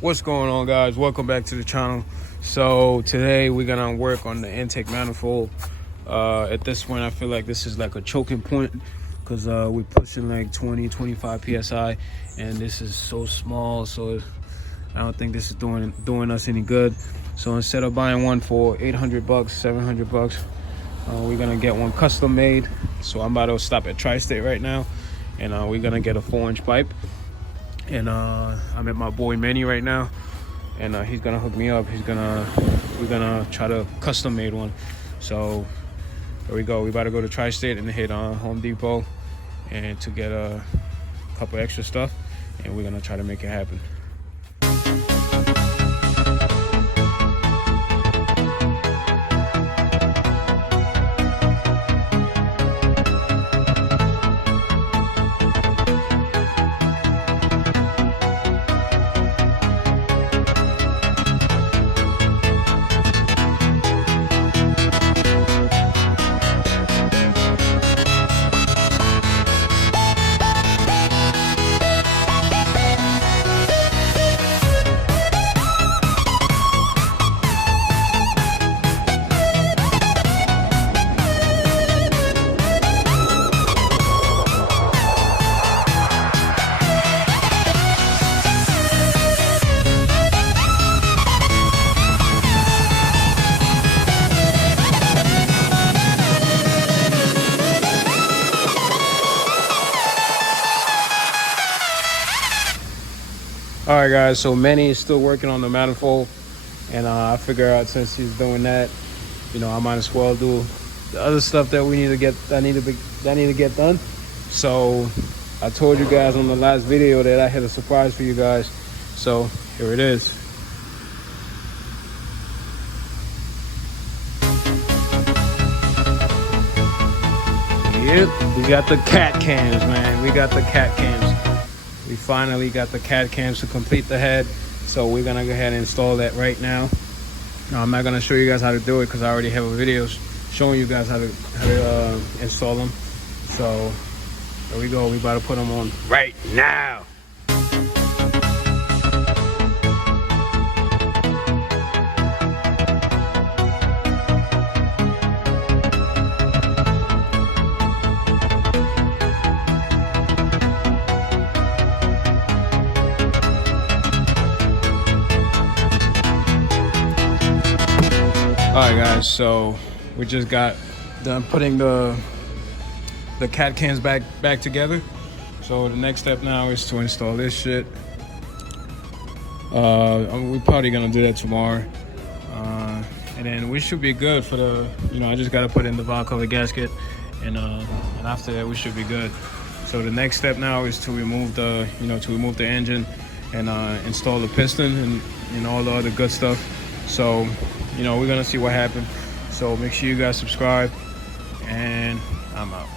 What's going on, guys? Welcome back to the channel. So today we're gonna work on the intake manifold. At this point, I feel like this is like a choking point because we're pushing like 20-25 psi, and this is so small, so I don't think this is doing us any good. So instead of buying one for 800 bucks, 700 bucks, we're gonna get one custom made. So I'm about to stop at Tri-State right now, and we're gonna get a 4-inch pipe. And I'm at my boy Manny right now, and he's gonna hook me up. We're gonna try to custom made one. So there we go. We about to go to Tri-State and hit Home Depot and to get a couple extra stuff, and we're gonna try to make it happen. All right, guys, so Manny is still working on the manifold, and I figure out since he's doing that, I might as well do the other stuff that we need to get that need to get done. So I told you guys on the last video that I had a surprise for you guys, so here it is. Yep, we got the cat cams, man. We got the cat cams. We finally got the CAD cams to complete the head, so we're gonna go ahead and install that right now. Now, I'm not gonna show you guys how to do it because I already have a video showing you guys how to install them. So there we go. We about to put them on right now. All right, guys, so we just got done putting the CAD cams back together. So the next step now is to install this shit. We're probably gonna do that tomorrow, and then we should be good for the. I just gotta put in the valve cover gasket, and after that we should be good. So the next step now is to remove the engine and install the piston and all the other good stuff. So we're gonna see what happens. So make sure you guys subscribe, and I'm out.